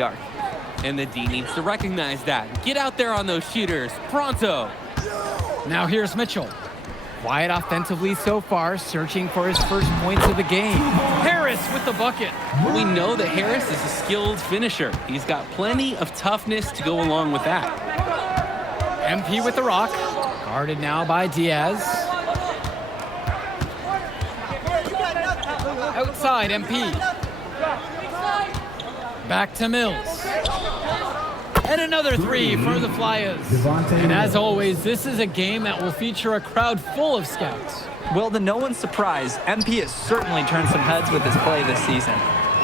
the arc. And the D needs to recognize that. Get out there on those shooters. Pronto. Now here's Mitchell. Quiet offensively so far, searching for his first points of the game. Harris with the bucket. We know that Harris is a skilled finisher. He's got plenty of toughness to go along with that. MP with the rock. Guarded now by Diaz. Outside MP. Back to Mills. And another three for the Flyers. And as always, this is a game that will feature a crowd full of scouts. Well, to no one's surprise, MP has certainly turned some heads with his play this season.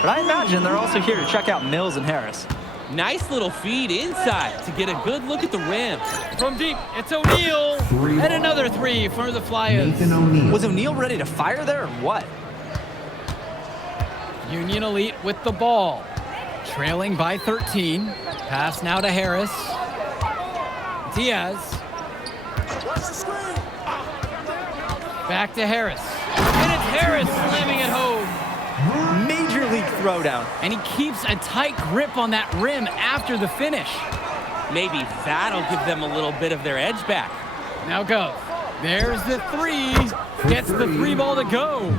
But I imagine they're also here to check out Mills and Harris. Nice little feed inside to get a good look at the rim. From deep, it's O'Neal. And another three for the Flyers. Was O'Neal ready to fire there or what? Union Elite with the ball. Trailing by 13. Pass now to Harris. Diaz. Back to Harris. And it's Harris slamming it home. Major league throwdown. And he keeps a tight grip on that rim after the finish. Maybe that'll give them a little bit of their edge back. Now go. There's the three. Gets the three ball to go.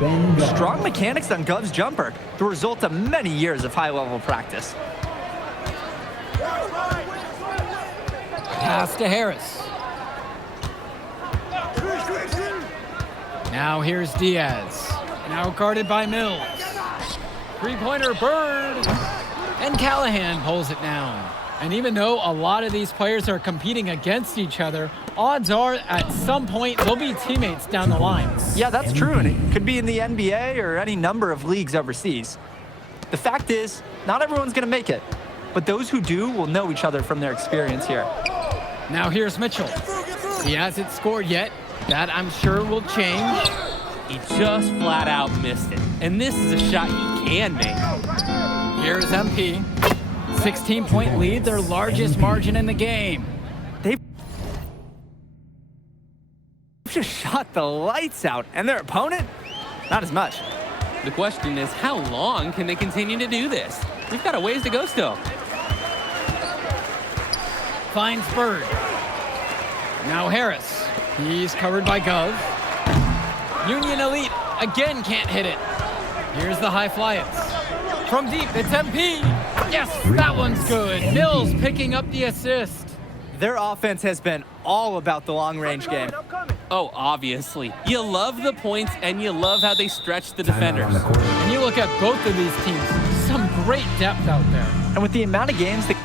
Strong mechanics on Gov's jumper. The result of many years of high-level practice. Pass to Harris. Now here's Diaz. Now guarded by Mills. Three-pointer Bird. And Callahan pulls it down. And even though a lot of these players are competing against each other, odds are at some point they'll be teammates down the line. Yeah, that's true, and it could be in the NBA or any number of leagues overseas. The fact is, not everyone's going to make it, but those who do will know each other from their experience here. Now here's Mitchell. He hasn't scored yet. That, I'm sure, will change. He just flat out missed it. And this is a shot he can make. Here's MP. 16-point lead, their largest margin in the game. They've just shot the lights out, and their opponent, not as much. The question is, how long can they continue to do this? We've got a ways to go still. Finds Bird. Now Harris. He's covered by Gov. Union Elite again can't hit it. Here's the high Flyers. From deep, it's MP. Yes, that one's good. Mills picking up the assist. Their offense has been all about the long-range game. Oh, obviously. You love the points, and you love how they stretch the defenders. And you look at both of these teams, some great depth out there. And with the amount of games that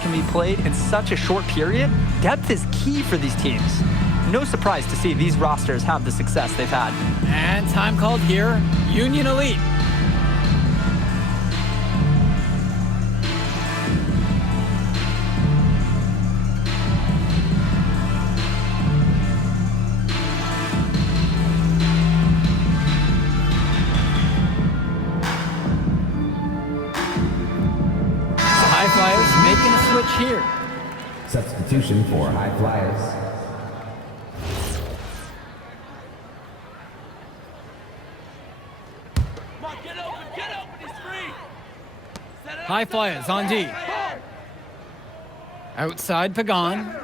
can be played in such a short period, depth is key for these teams. No surprise to see these rosters have the success they've had. And time called here, Union Elite. High Flyers making a switch here. Substitution for High Flyers. High Flyers on D. Outside Pagan.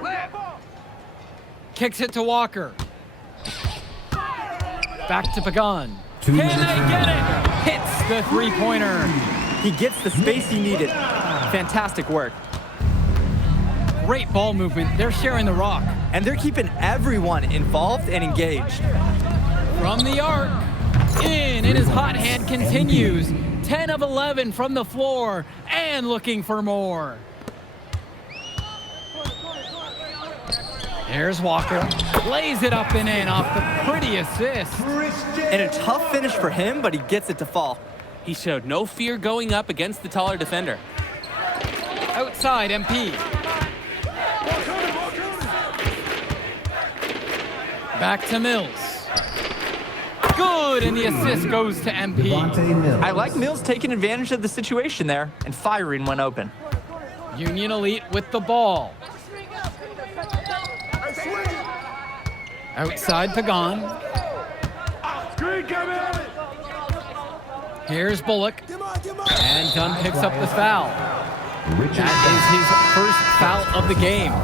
Kicks it to Walker. Back to Pagan. Can they get it? Hits the three-pointer. He gets the space he needed. Fantastic work. Great ball movement. They're sharing the rock. And they're keeping everyone involved and engaged. From the arc. In, and his hot hand continues. 10 of 11 from the floor, and looking for more. Here's Walker. Lays it up and in off the pretty assist. And a tough finish for him, but he gets it to fall. He showed no fear going up against the taller defender. Outside MP. Back to Mills. Good, and the assist goes to MP. I like Mills taking advantage of the situation there and firing when open. Union Elite with the ball. Outside Pagan. Here's Bullock. And Dunn picks up the foul. That is his first foul of the game.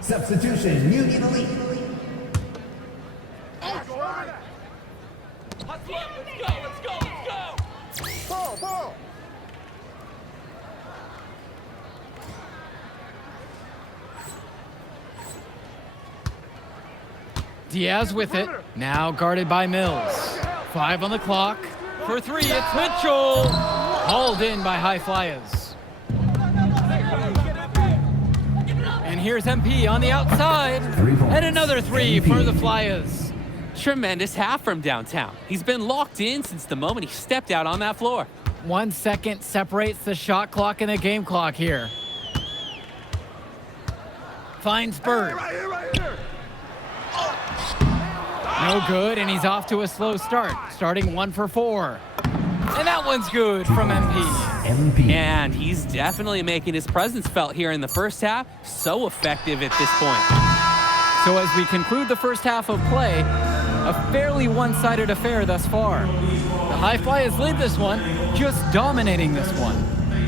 Substitution, Union Elite. Diaz with it, now guarded by Mills. 5 on the clock. For 3, it's Mitchell. Hauled in by High Flyers. And here's MP on the outside. And another 3 for the Flyers. Tremendous half from downtown. He's been locked in since the moment he stepped out on that floor. 1 second separates the shot clock and the game clock here. Finds Bird. No good, and he's off to a slow start, starting 1 for 4. And that one's good from MP. And he's definitely making his presence felt here in the first half. So effective at this point. So as we conclude the first half of play, a fairly one-sided affair thus far. The High Flyers lead this one, just dominating this one.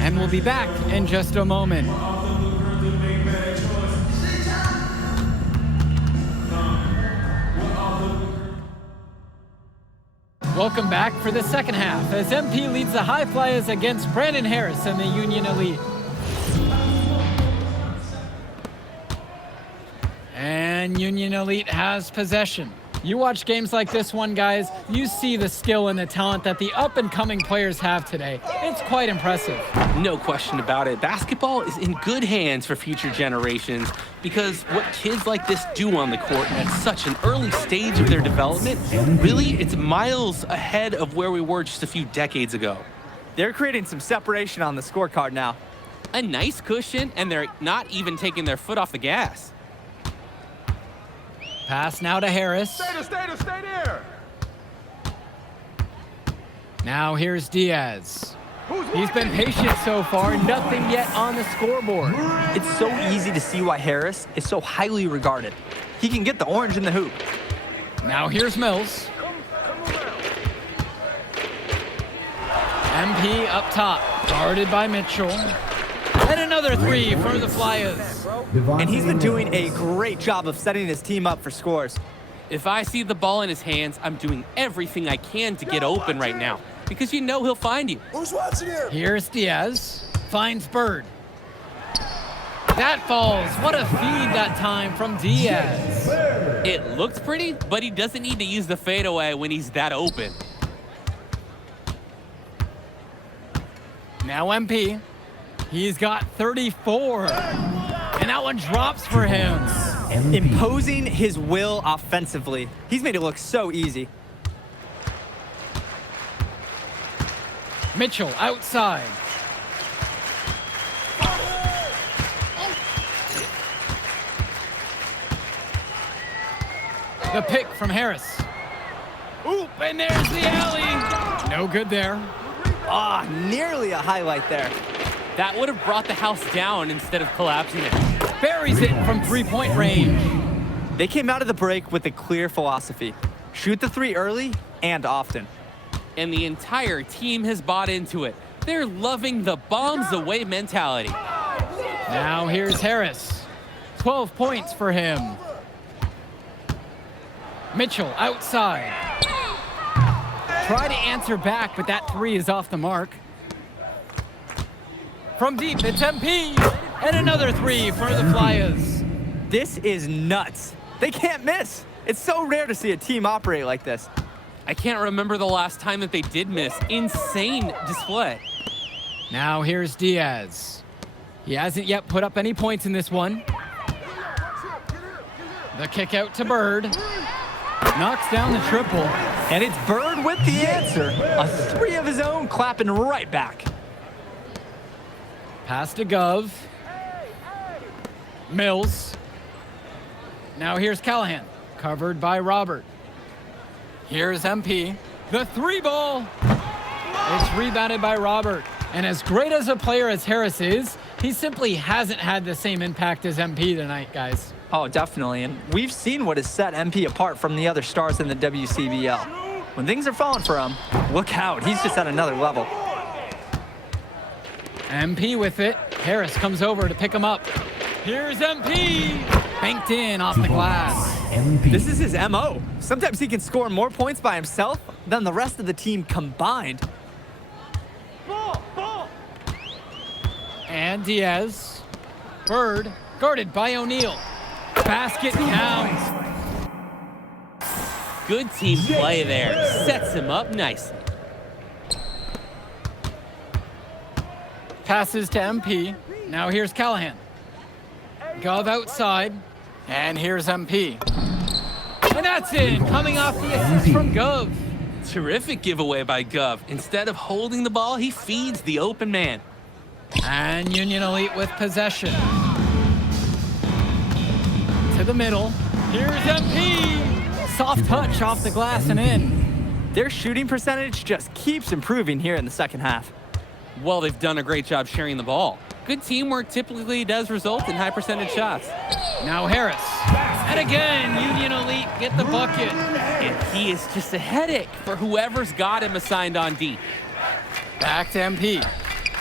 And we'll be back in just a moment. Welcome back for the second half as MP leads the High Flyers against Brandon Harris and the Union Elite. And Union Elite has possession. You watch games like this one, guys, you see the skill and the talent that the up-and-coming players have today. It's quite impressive. No question about it. Basketball is in good hands for future generations because what kids like this do on the court at such an early stage of their development, really, it's miles ahead of where we were just a few decades ago. They're creating some separation on the scorecard now. A nice cushion, and they're not even taking their foot off the gas. Pass now to Harris. Stay there. Now here's Diaz. He's been patient so far, nothing yet on the scoreboard. It's so easy to see why Harris is so highly regarded. He can get the orange in the hoop. Now here's Mills. MP up top, guarded by Mitchell. And another 3 for the Flyers. And he's been doing a great job of setting his team up for scores. If I see the ball in his hands, I'm doing everything I can to get open right now because you know he'll find you. Who's watching here? Here's Diaz. Finds Bird. That falls. What a feed that time from Diaz. It looks pretty, but he doesn't need to use the fadeaway when he's that open. Now MP. He's got 34. And that one drops for him. Imposing his will offensively. He's made it look so easy. Mitchell outside. The pick from Harris. Oop, and there's the alley. No good there. Ah, nearly a highlight there. That would have brought the house down instead of collapsing it. Buries it from three-point range. They came out of the break with a clear philosophy. Shoot the three early and often. And the entire team has bought into it. They're loving the bombs away mentality. Now here's Harris. 12 points for him. Mitchell outside. Try to answer back, but that three is off the mark. From deep, it's MP. And another three for the Flyers. This is nuts. They can't miss. It's so rare to see a team operate like this. I can't remember the last time that they did miss. Insane display. Now here's Diaz. He hasn't yet put up any points in this one. The kick out to Bird. Knocks down the triple. And it's Bird with the answer. A three of his own clapping right back. Pass to Gov. Mills. Now here's Callahan. Covered by Robert. Here's MP. The three ball. It's rebounded by Robert. And as great as a player as Harris is, he simply hasn't had the same impact as MP tonight, guys. Oh, definitely. And we've seen what has set MP apart from the other stars in the WCBL. When things are falling for him, look out. He's just at another level. MP with it. Harris comes over to pick him up. Here's MP. Banked in off the glass. This is his MO. Sometimes he can score more points by himself than the rest of the team combined. And Diaz. Bird guarded by O'Neal. Basket counts. Good team play there. Sets him up nicely. Passes to MP. Now here's Callahan. Gov outside. And here's MP. And that's in. Coming off the assist from Gov. Terrific giveaway by Gov. Instead of holding the ball, he feeds the open man. And Union Elite with possession. To the middle. Here's MP. Soft touch off the glass and in. Their shooting percentage just keeps improving here in the second half. Well, they've done a great job sharing the ball. Good teamwork typically does result in high percentage shots. Now Harris. And again, Union Elite get the bucket. And he is just a headache for whoever's got him assigned on D. Back to MP.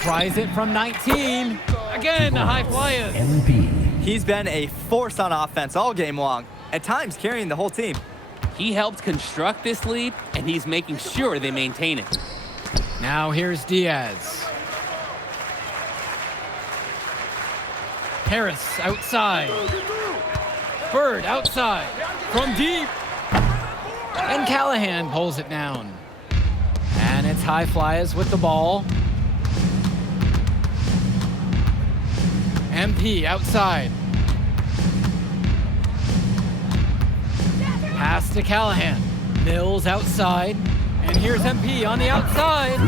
Tries it from 19. Again, the high flyers. He's been a force on offense all game long, at times carrying the whole team. He helped construct this lead, and he's making sure they maintain it. Now here's Diaz. Harris outside. Bird outside. From deep. And Callahan pulls it down. And it's high flyers with the ball. MP outside. Pass to Callahan. Mills outside. And here's MP on the outside.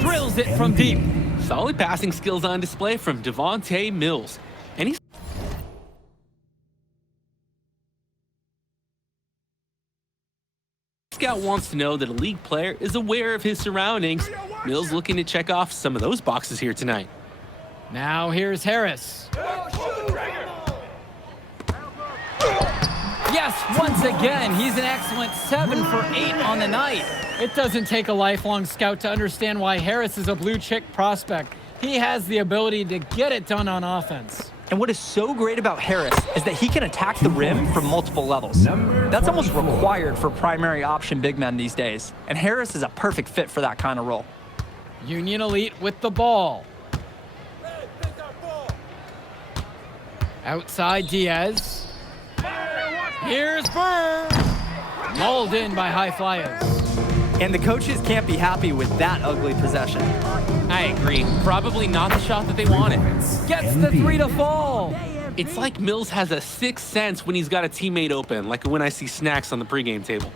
Drills it from deep. Solid passing skills on display from Devontae Mills. And he's Scout wants to know that a league player is aware of his surroundings. Mills looking to check off some of those boxes here tonight. Now here's Harris. Yes, once again, he's an excellent 7 for 8 on the night. It doesn't take a lifelong scout to understand why Harris is a blue chip prospect. He has the ability to get it done on offense. And what is so great about Harris is that he can attack the rim from multiple levels. That's almost required for primary option big men these days. And Harris is a perfect fit for that kind of role. Union Elite with the ball. Outside Diaz. Here's Bird. Mauled in by high flyers. And the coaches can't be happy with that ugly possession. I agree. Probably not the shot that they wanted. Gets the three to fall. It's like Mills has a sixth sense when he's got a teammate open, like when I see snacks on the pregame table.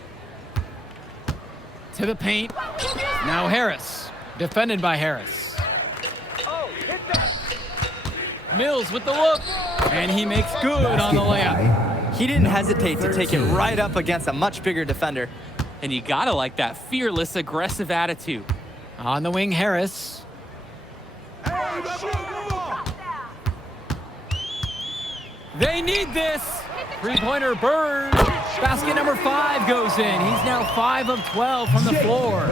To the paint. Now Harris. Defended by Harris. Mills with the look. And he makes good on the layup. He didn't hesitate to take it right up against a much bigger defender. And you gotta like that fearless, aggressive attitude. On the wing, Harris. They need this. Three-pointer Bird. Basket number 5 goes in. He's now 5 of 12 from the floor.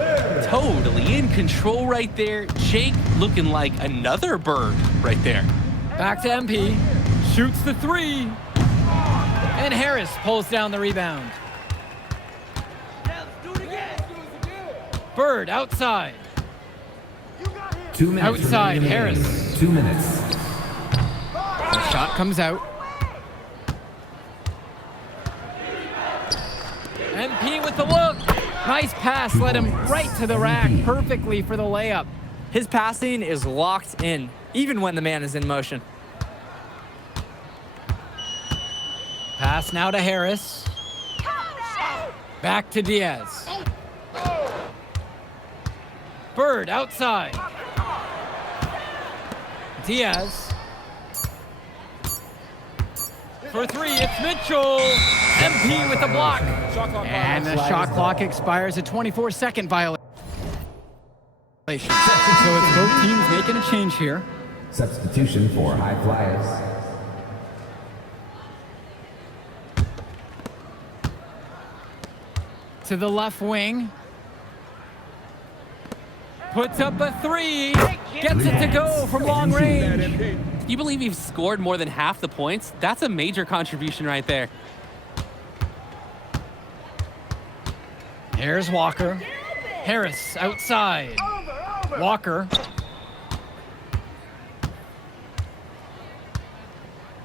Totally in control right there. Jake looking like another Bird right there. Back to MP. Shoots the 3. And Harris pulls down the rebound. Bird outside. 2 minutes. Outside, remaining. Harris. 2 minutes. The shot comes out. MP with the look. Nice pass, led him right to the rack perfectly for the layup. His passing is locked in, even when the man is in motion. Pass now to Harris. Back to Diaz. Bird outside. Diaz. For 3, it's Mitchell. MP with the block. And the shot clock expires at 24-second violation. So it's both teams making a change here. Substitution for high flyers. To the left wing. Puts up a 3. Gets it to go from long range. Can you believe he's scored more than half the points? That's a major contribution right there. Here's Walker. Harris outside. Walker.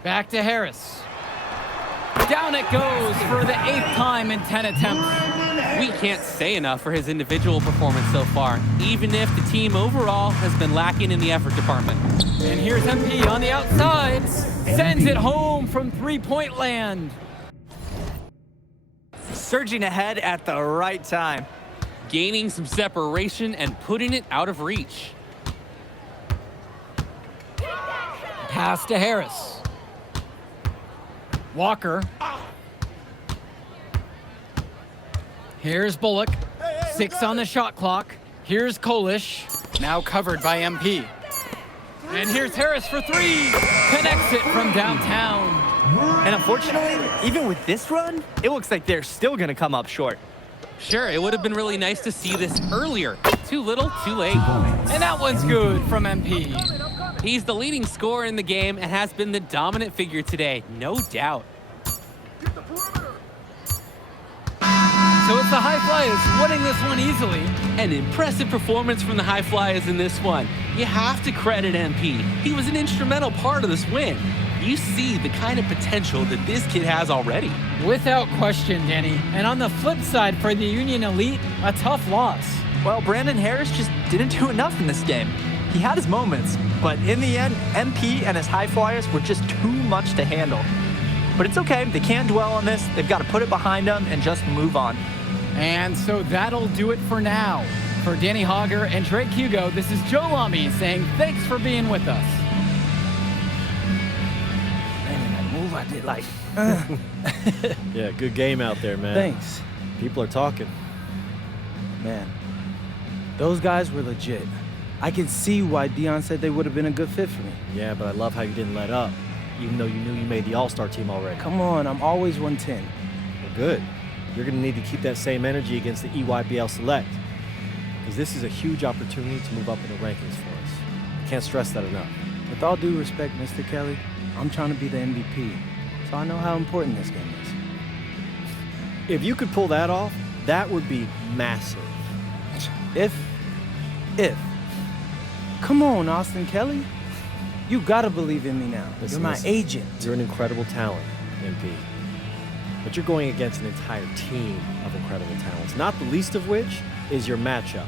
Back to Harris. Down it goes for the 8th time in 10 attempts. We can't say enough for his individual performance so far, even if the team overall has been lacking in the effort department. And here's MP on the outside. Sends it home from three-point land. Surging ahead at the right time. Gaining some separation and putting it out of reach. Pass to Harris. Walker. Here's Bullock. 6 on the shot clock. Here's Kolish. Now covered by MP. And here's Harris for 3. Connects it from downtown. And unfortunately, even with this run, it looks like they're still going to come up short. Sure, it would have been really nice to see this earlier. Too little, too late. And that one's good from MP. He's the leading scorer in the game and has been the dominant figure today, no doubt. So it's the High Flyers winning this one easily. An impressive performance from the High Flyers in this one. You have to credit MP. He was an instrumental part of this win. You see the kind of potential that this kid has already. Without question, Danny. And on the flip side for the Union Elite, a tough loss. Well, Brandon Harris just didn't do enough in this game. He had his moments, but in the end, MP and his High Flyers were just too much to handle. But it's okay, they can't dwell on this. They've got to put it behind them and just move on. And so that'll do it for now. For Danny Hogger and Drake Hugo, this is Joe Lamy saying thanks for being with us. Man, that move I did like. Yeah, good game out there, man. Thanks. People are talking. Man, those guys were legit. I can see why Dion said they would have been a good fit for me. Yeah, but I love how you didn't let up, even though you knew you made the All-Star team already. Come on, I'm always 110. Well, good. You're going to need to keep that same energy against the EYBL Select, because this is a huge opportunity to move up in the rankings for us. Can't stress that enough. With all due respect, Mr. Kelly, I'm trying to be the MVP, so I know how important this game is. If you could pull that off, that would be massive. If. Come on, Austin Kelly. You gotta believe in me now. Listen, You're my listen. agent. You're an incredible talent, MP. But you're going against an entire team of incredible talents, not the least of which is your matchup.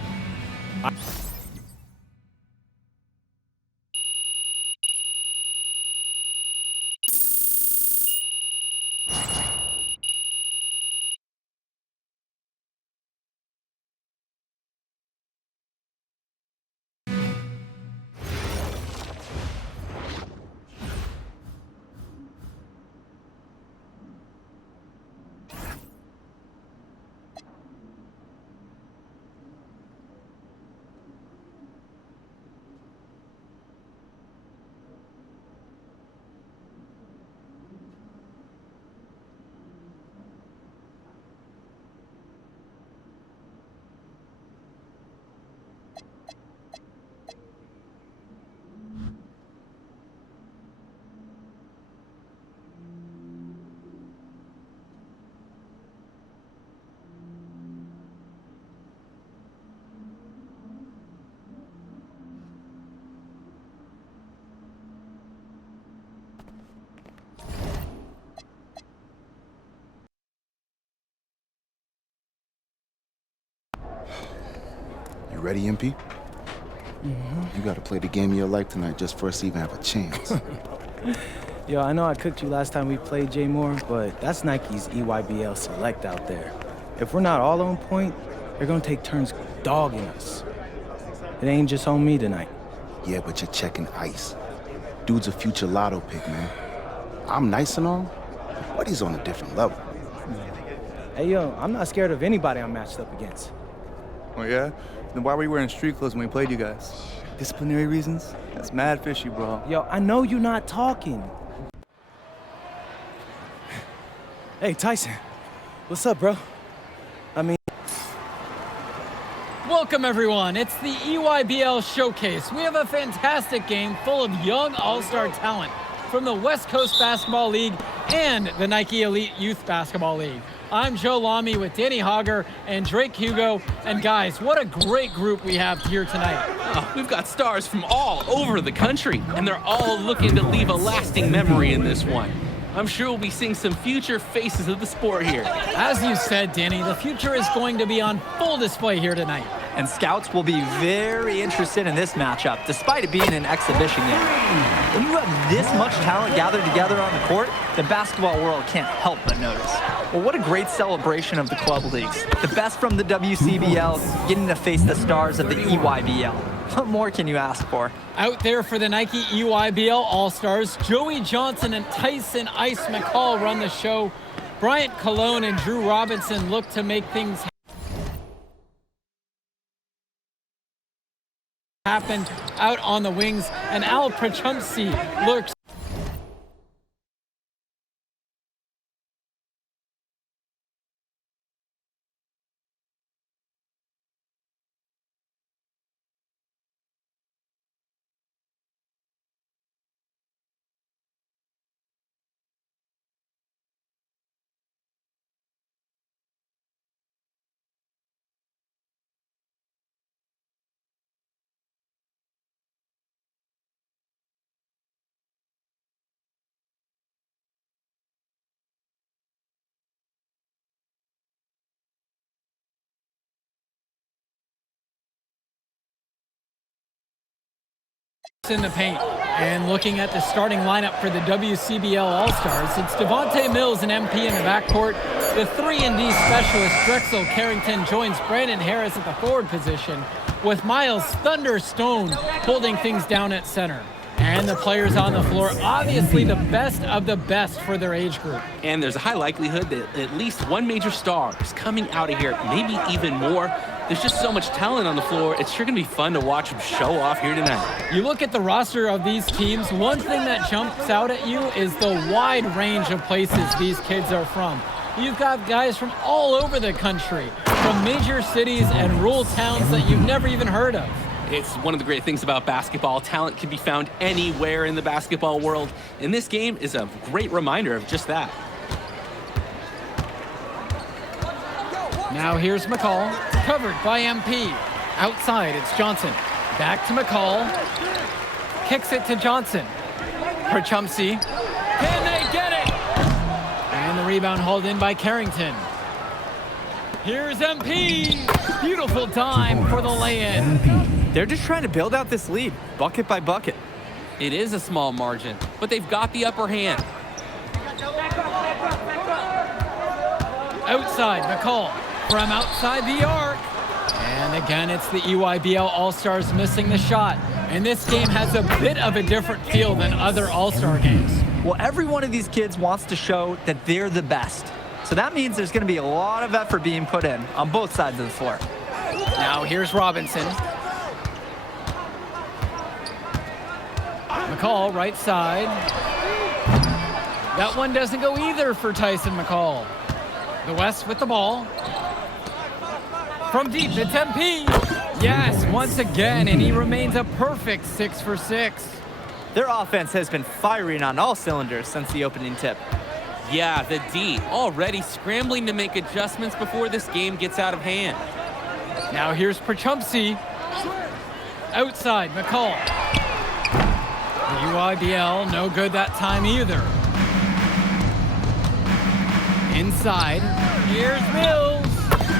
ready, MP? You gotta play the game of your life tonight just for us to even have a chance. Yo, I know I cooked you last time we played Jay Moore, but that's Nike's EYBL Select out there. If we're not all on point, they're gonna take turns dogging us. It ain't just on me tonight. Yeah, but you're checking ice. Dude's a future lotto pick, man. I'm nice and all, but he's on a different level. Hey, yo, I'm not scared of anybody I'm matched up against. Oh, yeah? Then why were you wearing street clothes when we played you guys? Disciplinary reasons? That's mad fishy, bro. Yo, I know you're not talking. Hey, Tyson. What's up, bro? Welcome, everyone. It's the EYBL Showcase. We have a fantastic game full of young all-star talent from the West Coast Basketball League and the Nike Elite Youth Basketball League. I'm Joe Lamy with Danny Hogger and Drake Hugo. And guys, what a great group we have here tonight. We've got stars from all over the country, and they're all looking to leave a lasting memory in this one. I'm sure we'll be seeing some future faces of the sport here. As you said, Danny, the future is going to be on full display here tonight. And scouts will be very interested in this matchup, despite it being an exhibition game. When you have this much talent gathered together on the court, the basketball world can't help but notice. Well, what a great celebration of the club leagues. The best from the WCBL getting to face the stars of the EYBL. What more can you ask for? Out there for the Nike EYBL All-Stars, Joey Johnson and Tyson Ice McCall run the show. Bryant Cologne and Drew Robinson look to make things happen out on the wings, and Al Prachumsi lurks in the paint. And looking at the starting lineup for the WCBL All-Stars, it's Devontae Mills and MP in the backcourt. The 3-and-D specialist Drexel Carrington joins Brandon Harris at the forward position, with Miles Thunderstone holding things down at center. And the players on the floor, obviously the best of the best for their age group. And there's a high likelihood that at least one major star is coming out of here, maybe even more. There's just so much talent on the floor. It's sure going to be fun to watch them show off here tonight. You look at the roster of these teams, one thing that jumps out at you is the wide range of places these kids are from. You've got guys from all over the country, from major cities and rural towns that you've never even heard of. It's one of the great things about basketball. Talent can be found anywhere in the basketball world, and this game is a great reminder of just that. Now here's McCall, covered by MP. Outside, it's Johnson. Back to McCall. Kicks it to Johnson. Prachumsi. Can they get it? And the rebound hauled in by Carrington. Here's MP. Beautiful dime for the lay-in. They're just trying to build out this lead, bucket by bucket. It is a small margin, but they've got the upper hand. Outside, McCall from outside the arc. And again, it's the EYBL All-Stars missing the shot. And this game has a bit of a different feel than other All-Star games. Well, every one of these kids wants to show that they're the best. So that means there's going to be a lot of effort being put in on both sides of the floor. Now here's Robinson. McCall, right side. That one doesn't go either for Tyson McCall. The West with the ball. From deep, it's MP. Yes, once again, and he remains a perfect 6 for 6. Their offense has been firing on all cylinders since the opening tip. Yeah, the D already scrambling to make adjustments before this game gets out of hand. Now here's Prachumsi. Outside, McCall. The UIBL, no good that time either. Inside, here's Mills.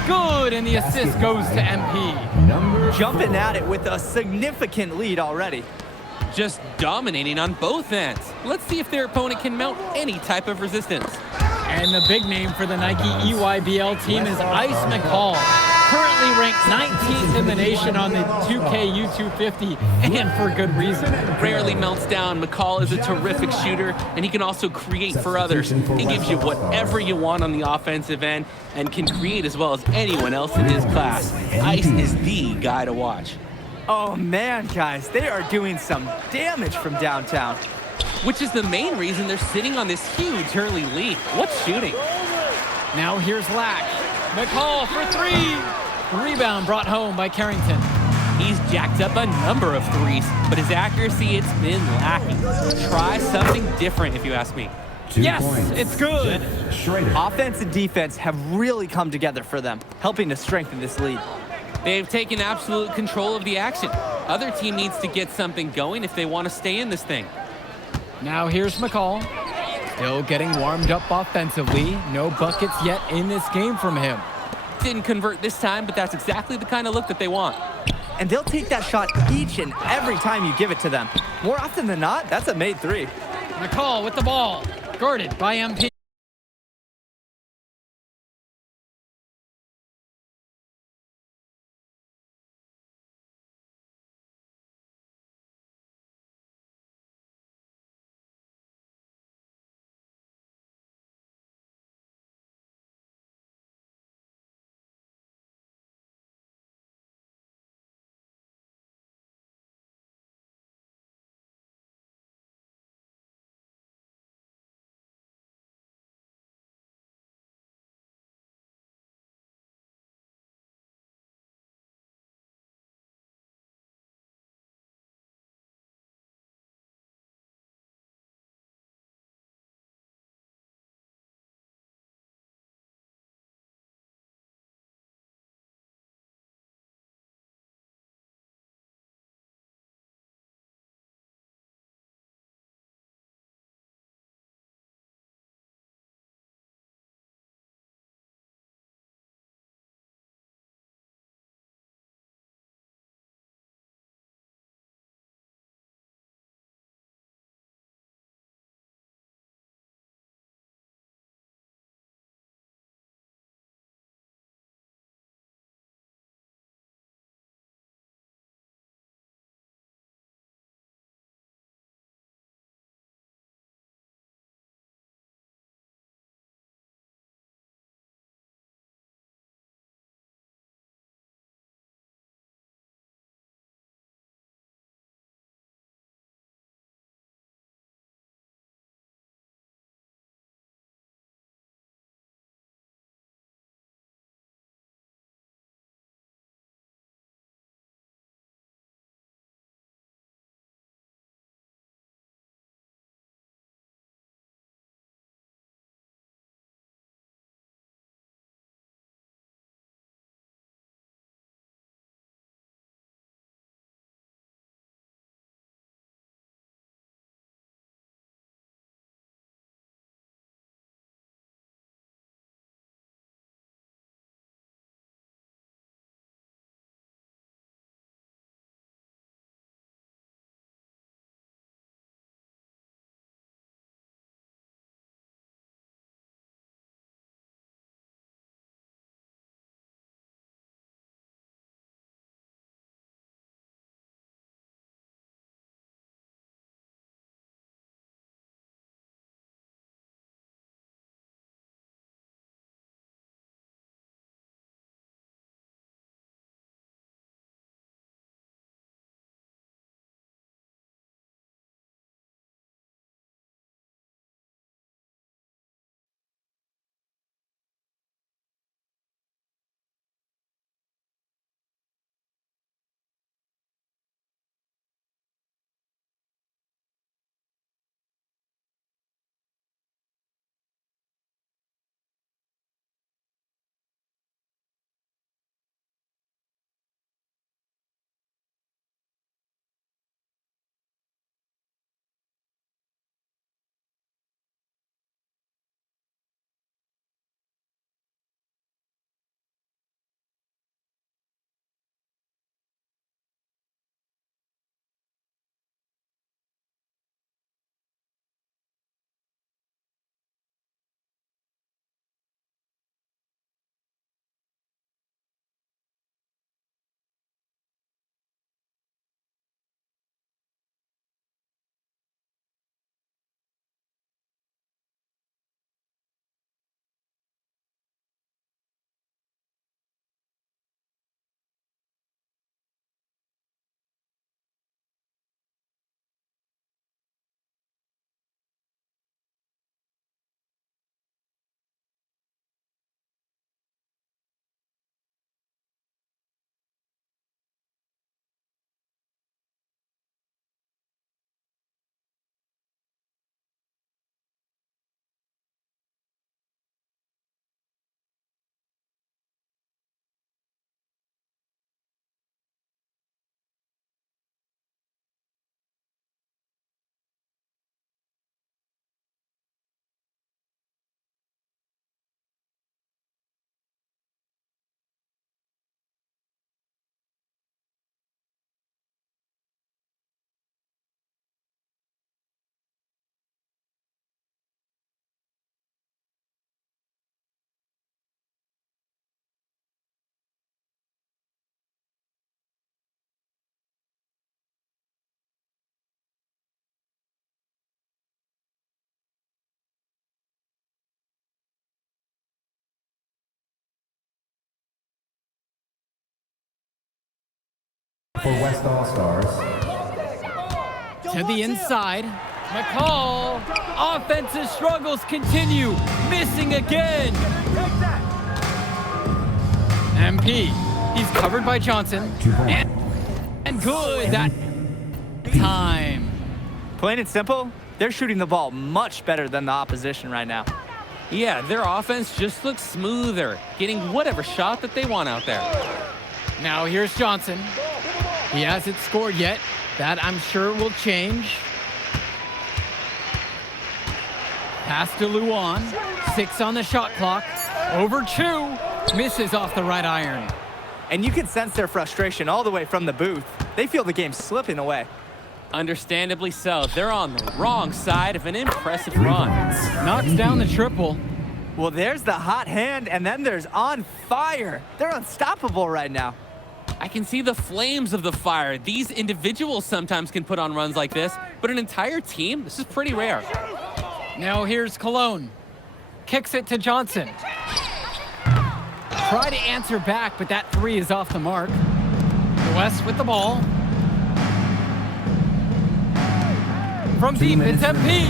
Good, and the assist goes to MP. Number Jumping at it with a significant lead already. Just dominating on both ends. Let's see if their opponent can mount any type of resistance. And the big name for the Nike EYBL team is Ice McCall. Currently ranked 19th in the nation on the 2K U250, and for good reason. Rarely melts down. McCall is a terrific shooter, and he can also create for others. He gives you whatever you want on the offensive end and can create as well as anyone else in his class. Ice is the guy to watch. Oh man, guys, they are doing some damage from downtown. Which is the main reason they're sitting on this huge early lead. What's shooting? Now here's Lack. McCall for three. Rebound brought home by Carrington. He's jacked up a number of threes, but his accuracy, it's been lacking. Try something different, if you ask me. 2 Yes, points. it's good. Jeff Schrader. Offense and defense have really come together for them, helping to strengthen this lead. They've taken absolute control of the action. Other team needs to get something going if they want to stay in this thing. Now here's McCall. Still getting warmed up offensively. No buckets yet in this game from him. Didn't convert this time, but that's exactly the kind of look that they want. And they'll take that shot each and every time you give it to them. More often than not, that's a made three. McCall with the ball. Guarded by MP. For West All-Stars, To the inside. McCall. Offensive struggles continue. Missing again. MP. He's covered by Johnson. 2 points. And good that time. Plain and simple, they're shooting the ball much better than the opposition right now. Yeah, their offense just looks smoother, getting whatever shot that they want out there. Now here's Johnson. He hasn't scored yet. That I'm sure will change. Pass to Luan. 6 on the shot clock. Over 2. Misses off the right iron. And you can sense their frustration all the way from the booth. They feel the game slipping away. Understandably so. They're on the wrong side of an impressive run. Knocks down the triple. Well, there's the hot hand, and then there's on fire. They're unstoppable right now. I can see the flames of the fire. These individuals sometimes can put on runs like this, but an entire team, this is pretty rare. Now here's Cologne. Kicks it to Johnson. Try to answer back, but that 3 is off the mark. The West with the ball. From deep, it's MP.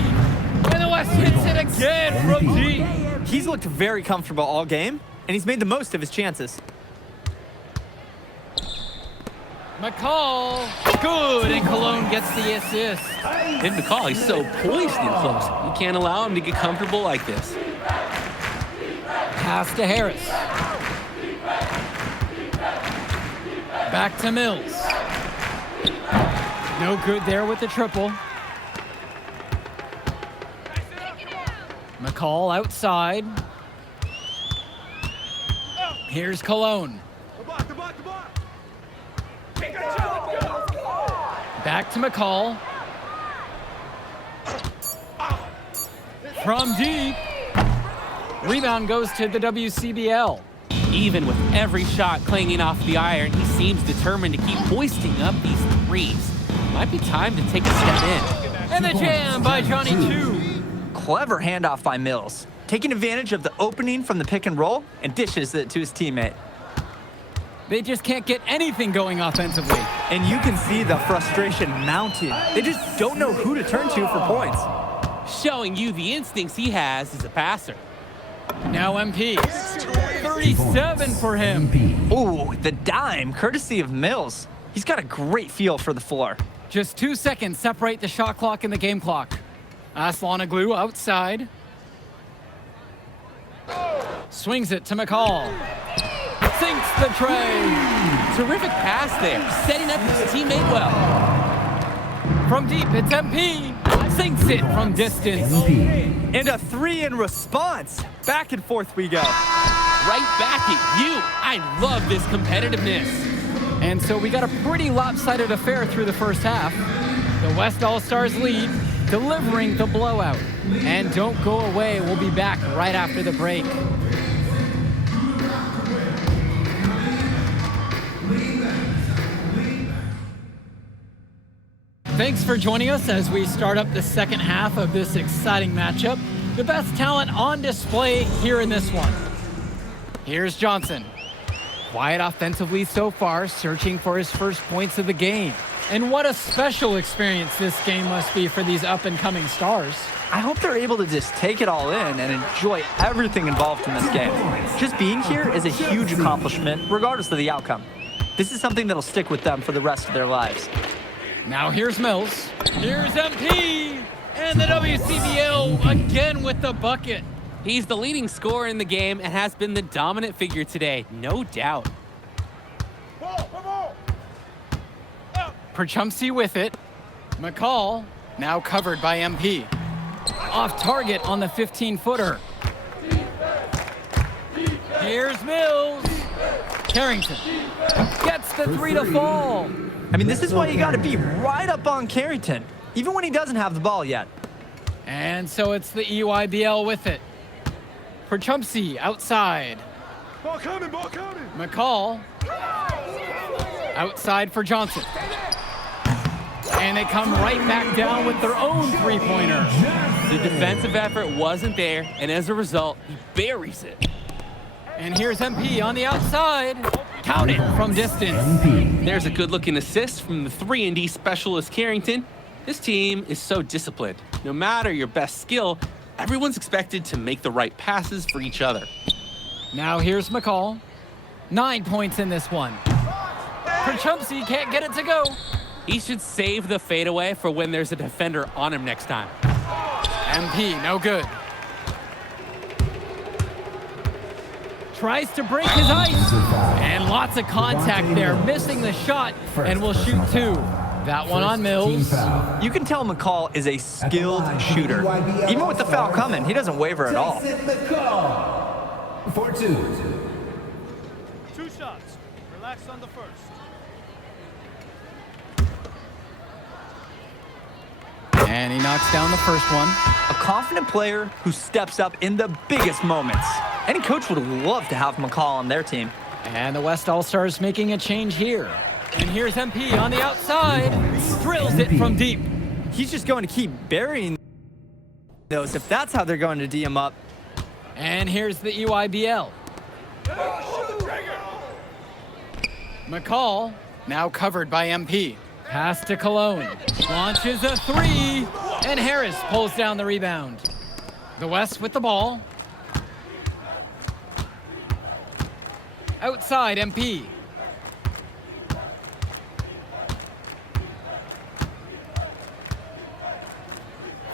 And the West hits it again from deep. He's looked very comfortable all game, and he's made the most of his chances. McCall, good, and Cologne gets the assist. And McCall, he's so poised and close. You can't allow him to get comfortable like this. Pass to Harris. Back to Mills. No good there with the triple. McCall outside. Here's Cologne. Back to McCall. From deep. Rebound goes to the WCBL. Even with every shot clanging off the iron, he seems determined to keep hoisting up these threes. Might be time to take a step in. And the jam by Johnny 2. Clever handoff by Mills, taking advantage of the opening from the pick and roll and dishes it to his teammate. They just can't get anything going offensively. And you can see the frustration mounting. They just don't know who to turn to for points. Showing you the instincts he has as a passer. Now MP. 37 for him. Ooh, the dime, courtesy of Mills. He's got a great feel for the floor. Just 2 seconds separate the shot clock and the game clock. Aslanoglu outside. Swings it to McCall. Sinks the tray. Terrific pass there, setting up his teammate well. From deep, it's MP. Sinks it from distance. And a 3 in response. Back and forth we go. Right back at you. I love this competitiveness. And so we got a pretty lopsided affair through the first half. The West All-Stars lead, delivering the blowout. And don't go away, we'll be back right after the break. Thanks for joining us as we start up the second half of this exciting matchup. The best talent on display here in this one. Here's Johnson. Quiet offensively so far, searching for his first points of the game. And what a special experience this game must be for these up-and-coming stars. I hope they're able to just take it all in and enjoy everything involved in this game. Just being here is a huge accomplishment, regardless of the outcome. This is something that'll stick with them for the rest of their lives. Now here's Mills. Here's MP. And the WCBL again with the bucket. He's the leading scorer in the game and has been the dominant figure today, no doubt. Perchumsey with it. McCall, now covered by MP. Off target on the 15-footer. Here's Mills. Carrington gets the 3 to fall. I mean, this is why you got to be right up on Carrington, even when he doesn't have the ball yet. And so it's the EYBL with it. Perchumsey outside. Ball coming, ball coming. McCall outside for Johnson. And they come right back down with their own three-pointer. The defensive effort wasn't there, and as a result, he buries it. And here's MP on the outside. Count it from distance. There's a good-looking assist from the 3-and-D specialist Carrington. This team is so disciplined. No matter your best skill, everyone's expected to make the right passes for each other. Now here's McCall. 9 points in this one. Perchumpsey can't get it to go. He should save the fadeaway for when there's a defender on him next time. MP, no good. Tries to break his ice. And lots of contact there, missing the shot, and will shoot 2. That one on Mills. You can tell McCall is a skilled shooter. Even with the foul coming, he doesn't waver at all. For 2. 2 shots. Relax on the first. And he knocks down the first one. A confident player who steps up in the biggest moments. Any coach would love to have McCall on their team. And the West All-Stars making a change here. And here's MP on the outside. Drills it from deep. He's just going to keep burying those if that's how they're going to D him up. And here's the EYBL. McCall, now covered by MP. Pass to Cologne. Launches a 3. And Harris pulls down the rebound. The West with the ball. Outside MP.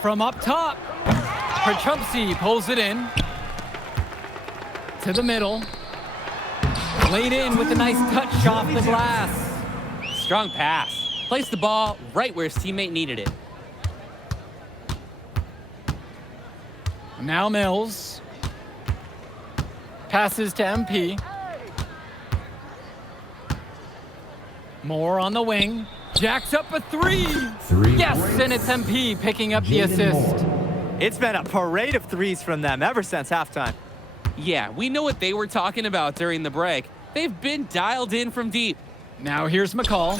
From up top, Perchumpsey pulls it in. To the middle. Laid in with a nice touch off the glass. Strong pass. Placed the ball right where his teammate needed it. Now Mills. Passes to MP. Moore on the wing. Jacks up a 3. Yes, and it's MP picking up the assist. It's been a parade of threes from them ever since halftime. Yeah, we know what they were talking about during the break. They've been dialed in from deep. Now here's McCall.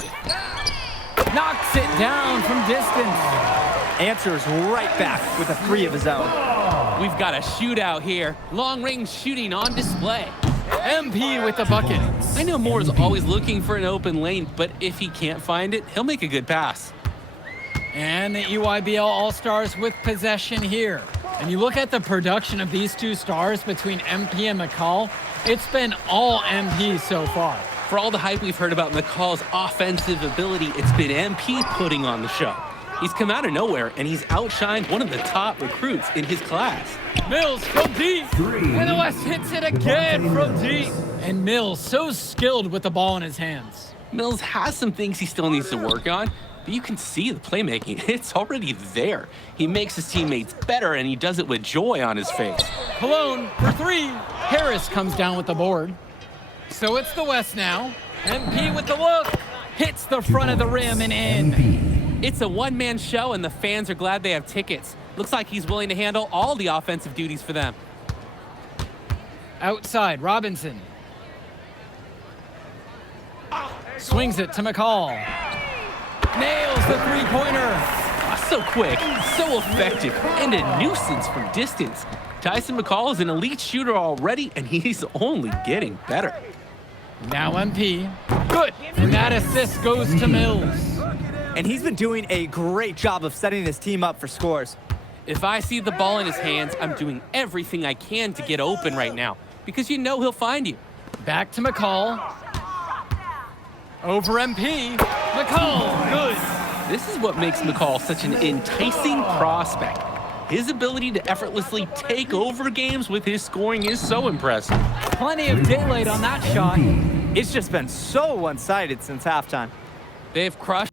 Knocks it down from distance. Answers right back with a 3 of his own. We've got a shootout here. Long-range shooting on display. MP with the bucket. I know Moore's always looking for an open lane, but if he can't find it, he'll make a good pass. And the EYBL All-Stars with possession here. And you look at the production of these 2 stars between MP and McCall, it's been all MP so far. For all the hype we've heard about McCall's offensive ability, it's been MP putting on the show. He's come out of nowhere, and he's outshined one of the top recruits in his class. Mills from deep. And the West hits it again from deep. And Mills so skilled with the ball in his hands. Mills has some things he still needs to work on, but you can see the playmaking. It's already there. He makes his teammates better, and he does it with joy on his face. Cologne for 3. Harris comes down with the board. So it's the West now. MP with the look. Hits the front of the rim and in. It's a one-man show, and the fans are glad they have tickets. Looks like he's willing to handle all the offensive duties for them. Outside, Robinson. Swings it to McCall. Nails the 3-pointer. So quick, so effective, and a nuisance from distance. Tyson McCall is an elite shooter already, and he's only getting better. Now MP. Good. And that assist goes to Mills. And he's been doing a great job of setting his team up for scores. If I see the ball in his hands, I'm doing everything I can to get open right now, because you know he'll find you. Back to McCall. Over MP. McCall, good. This is what makes McCall such an enticing prospect. His ability to effortlessly take over games with his scoring is so impressive. Plenty of daylight on that shot. It's just been so one-sided since halftime. They've crushed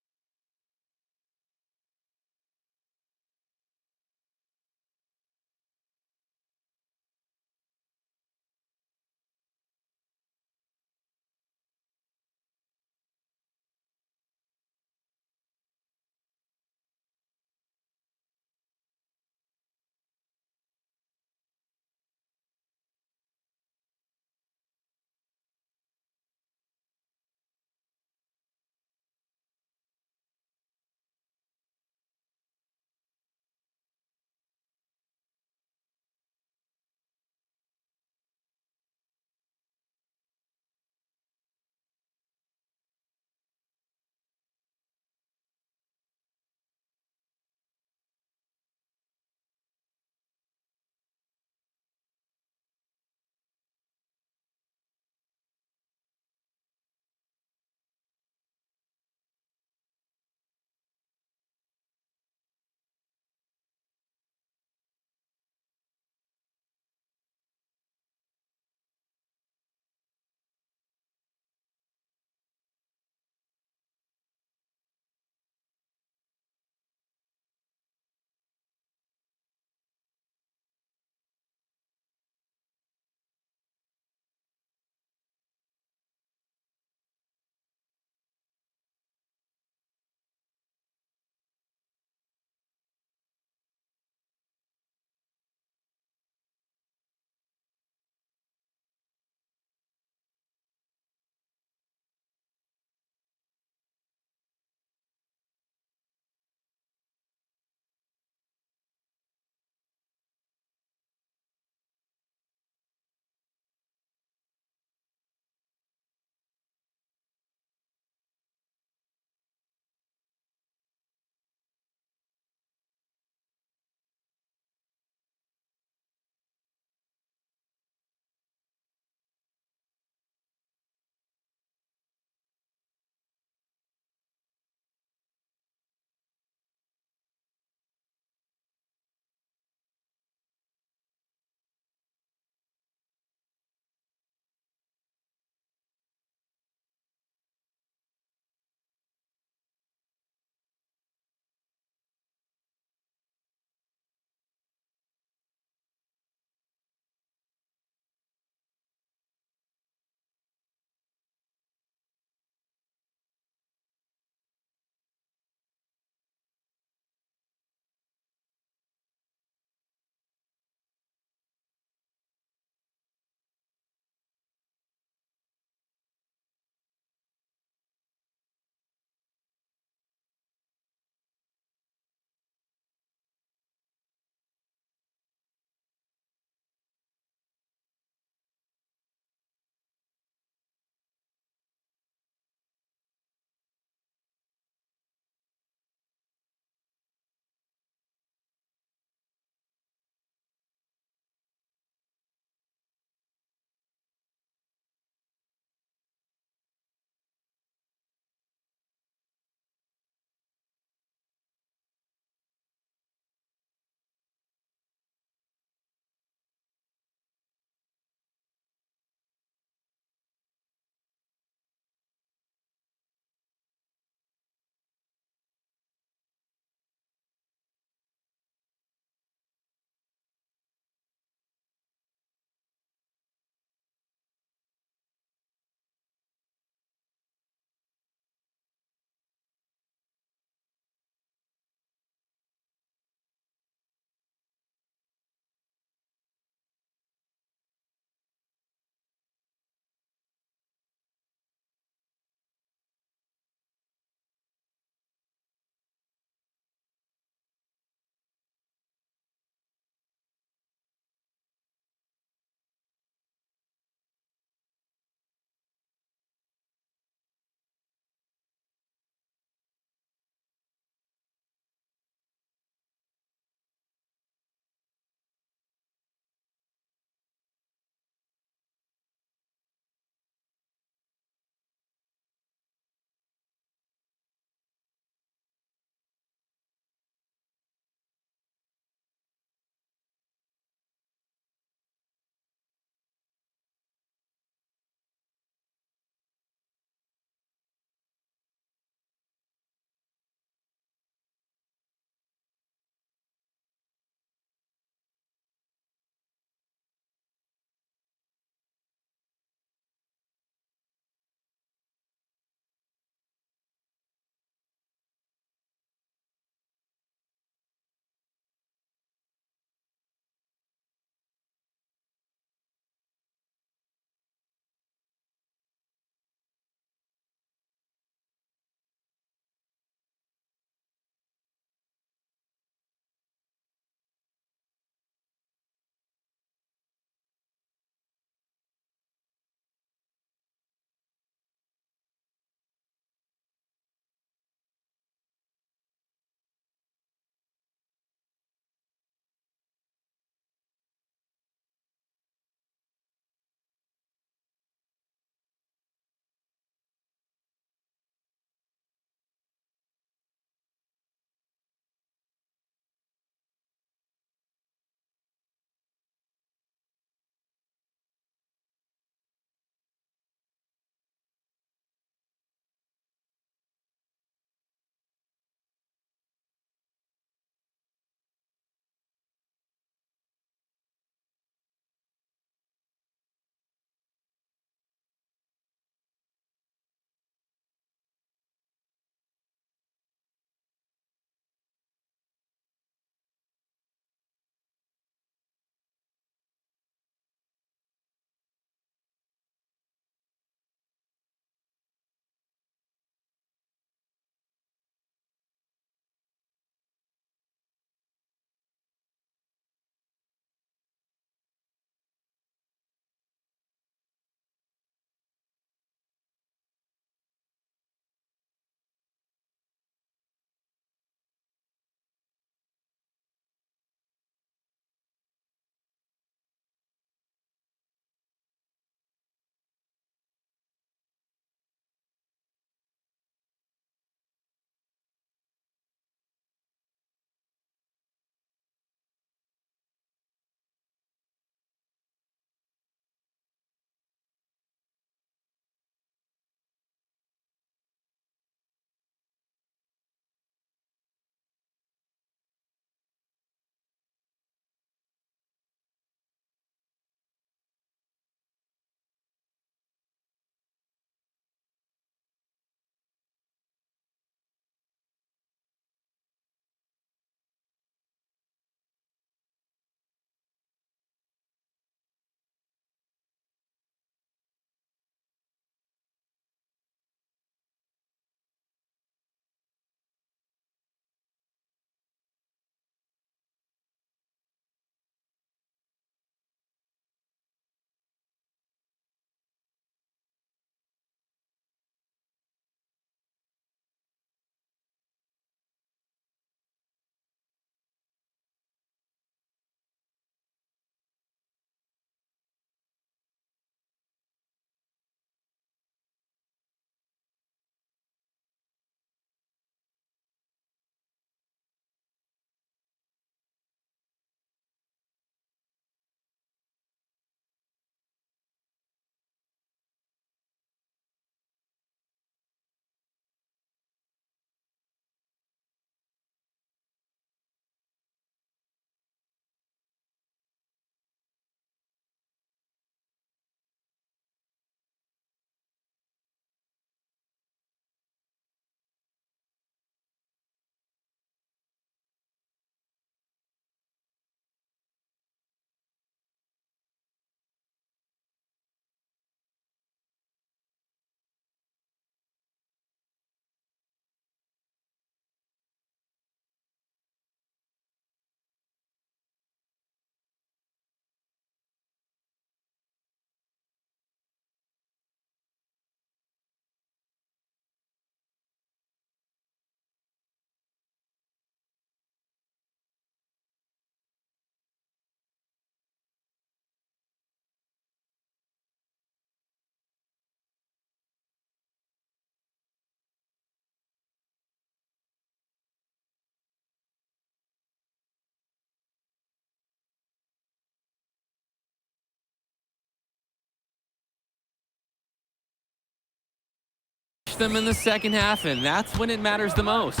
push them in the second half, and that's when it matters the most.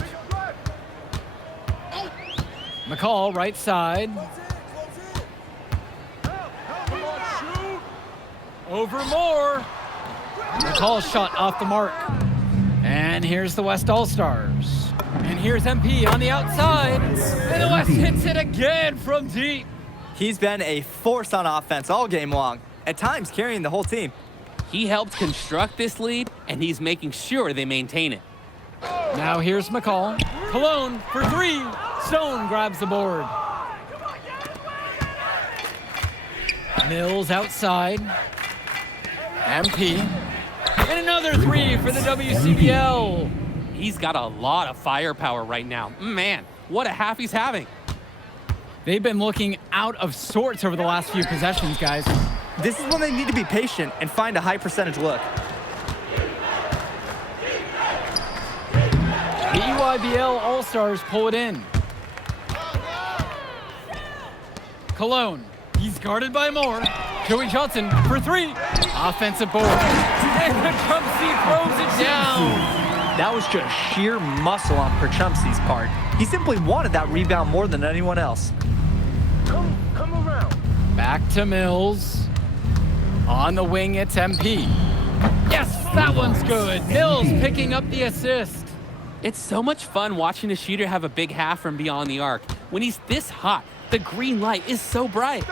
McCall, right side. Over Moore. McCall's shot off the mark. And here's the West All-Stars. And here's MP on the outside. And the West hits it again from deep. He's been a force on offense all game long, at times carrying the whole team. He helped construct this lead, and he's making sure they maintain it. Now here's McCall. Cologne for three. Stone grabs the board. Mills outside. MP. And another three for the WCBL. He's got a lot of firepower right now. Man, what a half he's having. They've been looking out of sorts over the last few possessions, guys. This is when they need to be patient and find a high percentage look. The EYBL All-Stars pull it in. Cologne. He's guarded by Moore. Joey Johnson for three. Offensive board. And Perchumpsky throws it down. That was just sheer muscle on Perchumpsky's part. He simply wanted that rebound more than anyone else. Come around. Back to Mills. On the wing, it's MP. Yes, that one's good. Mills picking up the assist. It's so much fun watching a shooter have a big half from beyond the arc. When he's this hot, the green light is so bright.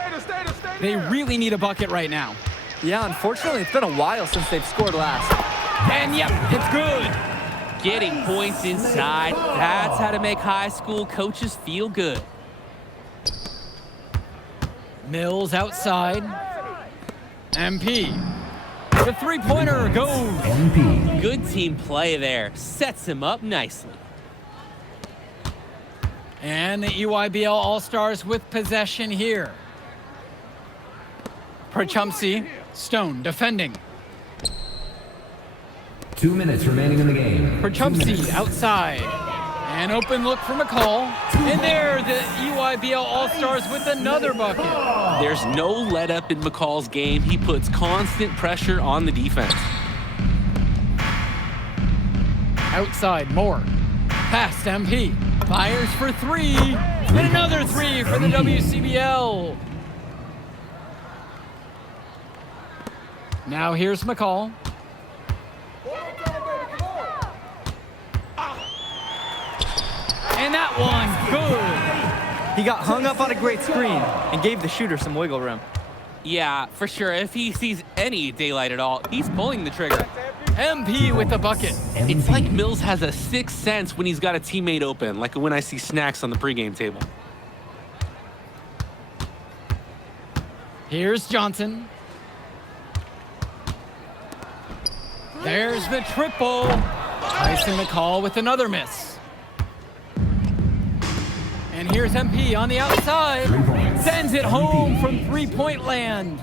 They really need a bucket right now. Yeah, unfortunately, it's been a while since they've scored last. And yep, it's good. Getting points inside, that's how to make high school coaches feel good. Mills outside. MP. The three-pointer goes. Good team play there. Sets him up nicely. And the EYBL All-Stars with possession here. Perchumpsky. Stone defending. 2 minutes remaining in the game. Perchumpsky outside. An open look for McCall. And there, the EYBL All-Stars with another bucket. There's no let-up in McCall's game. He puts constant pressure on the defense. Outside, Moore. Past MP. Fires for three. And another three for the WCBL. Now here's McCall. And that one, good. He got hung up on a great screen and gave the shooter some wiggle room. Yeah, for sure. If he sees any daylight at all, he's pulling the trigger. MP with the bucket. It's like Mills has a sixth sense when he's got a teammate open, like when I see snacks on the pregame table. Here's Johnson. There's the triple. Tyson McCall with another miss. And here's MP on the outside. Sends it home from three-point land.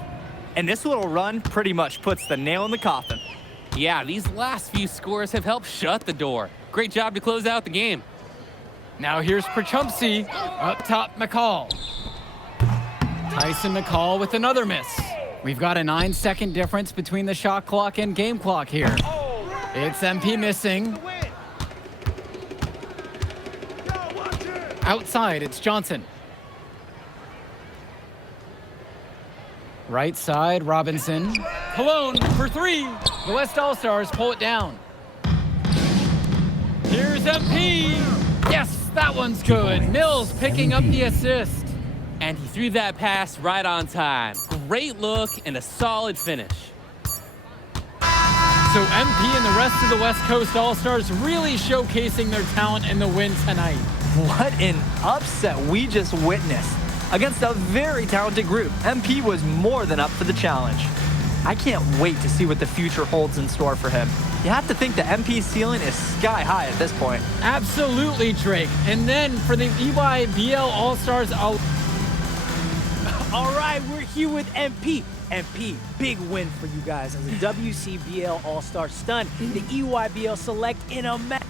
And this little run pretty much puts the nail in the coffin. Yeah, these last few scores have helped shut the door. Great job to close out the game. Now here's Perchumpsky. Up top, McCall. Tyson McCall with another miss. We've got a 9-second difference between the shot clock and game clock here. It's MP missing. Outside, it's Johnson. Right side, Robinson. Cologne for three. The West All-Stars pull it down. Here's MP. Yes, that one's good. Mills picking up the assist. And he threw that pass right on time. Great look and a solid finish. So MP and the rest of the West Coast All-Stars really showcasing their talent in the win tonight. What an upset we just witnessed. Against a very talented group, MP was more than up for the challenge. I can't wait to see what the future holds in store for him. You have to think the MP ceiling is sky high at this point. Absolutely, Drake. And then for the EYBL All-Stars... All right, we're here with MP. MP, big win for you guys as a WCBL All-Star stun. The EYBL Select in a match.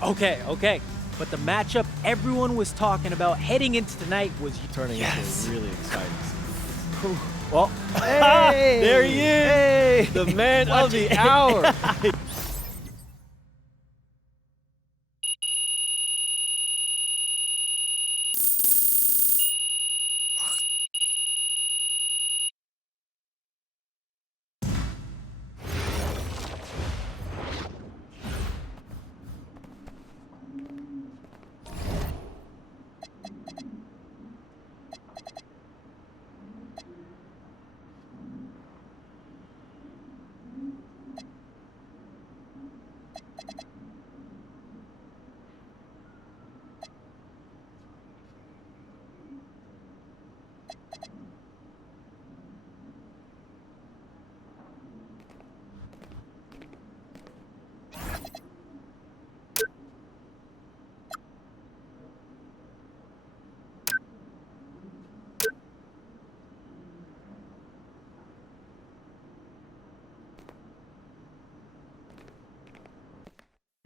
Okay. But the matchup everyone was talking about heading into tonight was Turning into a really exciting. well. Hey, there he is, the man of the hour.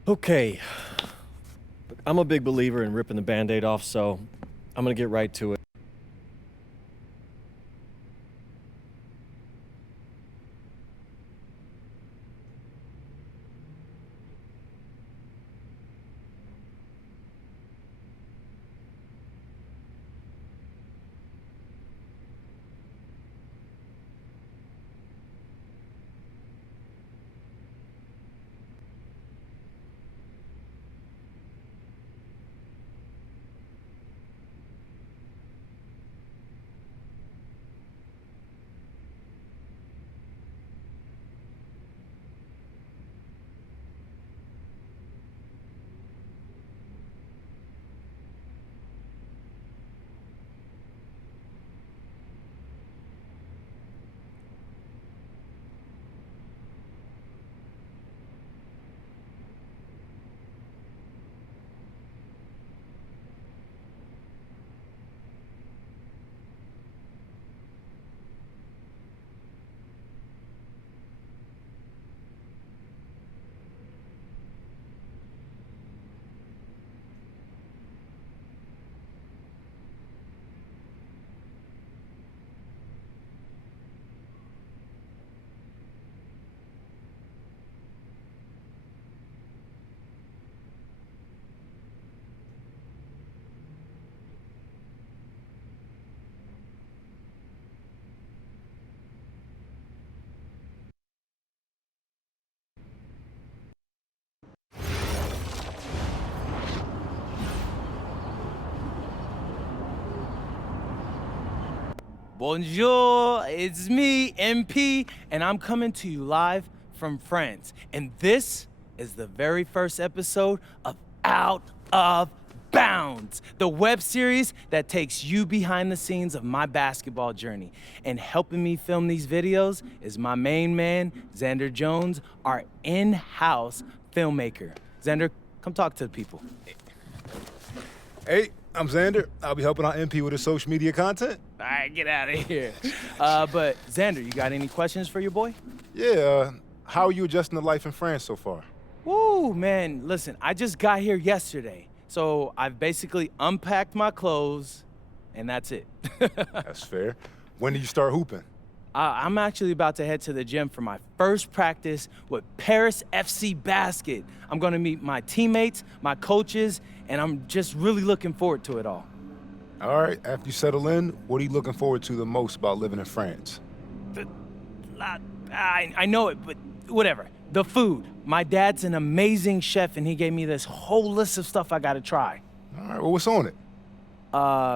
Okay. I'm a big believer in ripping the Band-Aid off, so I'm gonna get right to it. Bonjour, it's me, MP, and I'm coming to you live from France. And this is the very first episode of Out of Bounds, the web series that takes you behind the scenes of my basketball journey. And helping me film these videos is my main man, Xander Jones, our in-house filmmaker. Xander, come talk to the people. Hey, I'm Xander. I'll be helping out MP with his social media content. All right, get out of here. But Xander, you got any questions for your boy? Yeah, how are you adjusting to life in France so far? Woo, man, listen, I just got here yesterday. So I've basically unpacked my clothes, and that's it. That's fair. When do you start hooping? I'm actually about to head to the gym for my first practice with Paris FC Basket. I'm gonna meet my teammates, my coaches, and I'm just really looking forward to it all. All right, after you settle in, what are you looking forward to the most about living in France? I know it, but whatever. The food. My dad's an amazing chef, and he gave me this whole list of stuff I gotta try. All right, well, what's on it?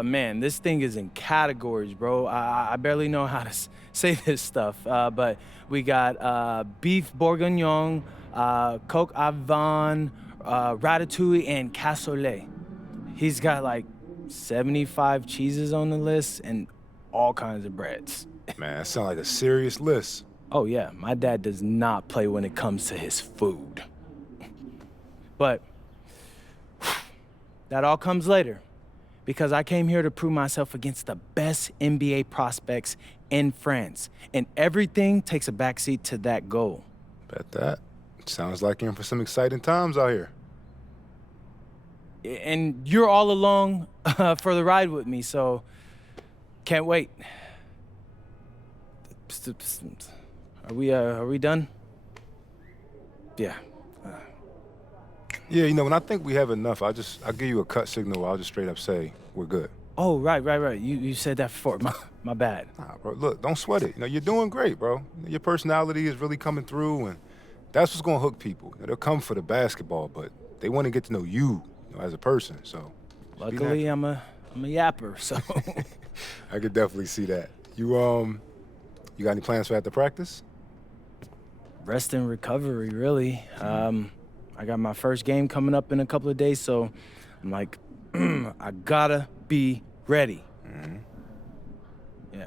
Man, this thing is in categories, bro. I barely know how to say this stuff, but we got beef bourguignon, coq au vin, ratatouille, and cassoulet. He's got like 75 cheeses on the list and all kinds of breads. Man, that sounds like a serious list. Oh yeah, my dad does not play when it comes to his food. But that all comes later, because I came here to prove myself against the best NBA prospects in France, and everything takes a backseat to that goal. Bet that. Sounds like you're in for some exciting times out here. And you're all along for the ride with me, so can't wait. Are we done? Yeah. Yeah, you know, when I think we have enough, I'll give you a cut signal. I'll just straight up say we're good. Oh, right. You said that before. My bad. Nah, bro, look, don't sweat it. You know, you're doing great, bro. Your personality is really coming through, and that's what's gonna hook people. They'll come for the basketball, but they want to get to know you, as a person. So, luckily, I'm a yapper, so. I could definitely see that. You got any plans for after practice? Rest and recovery, really. I got my first game coming up in a couple of days, so I'm like, I gotta be ready. Mm-hmm. Yeah.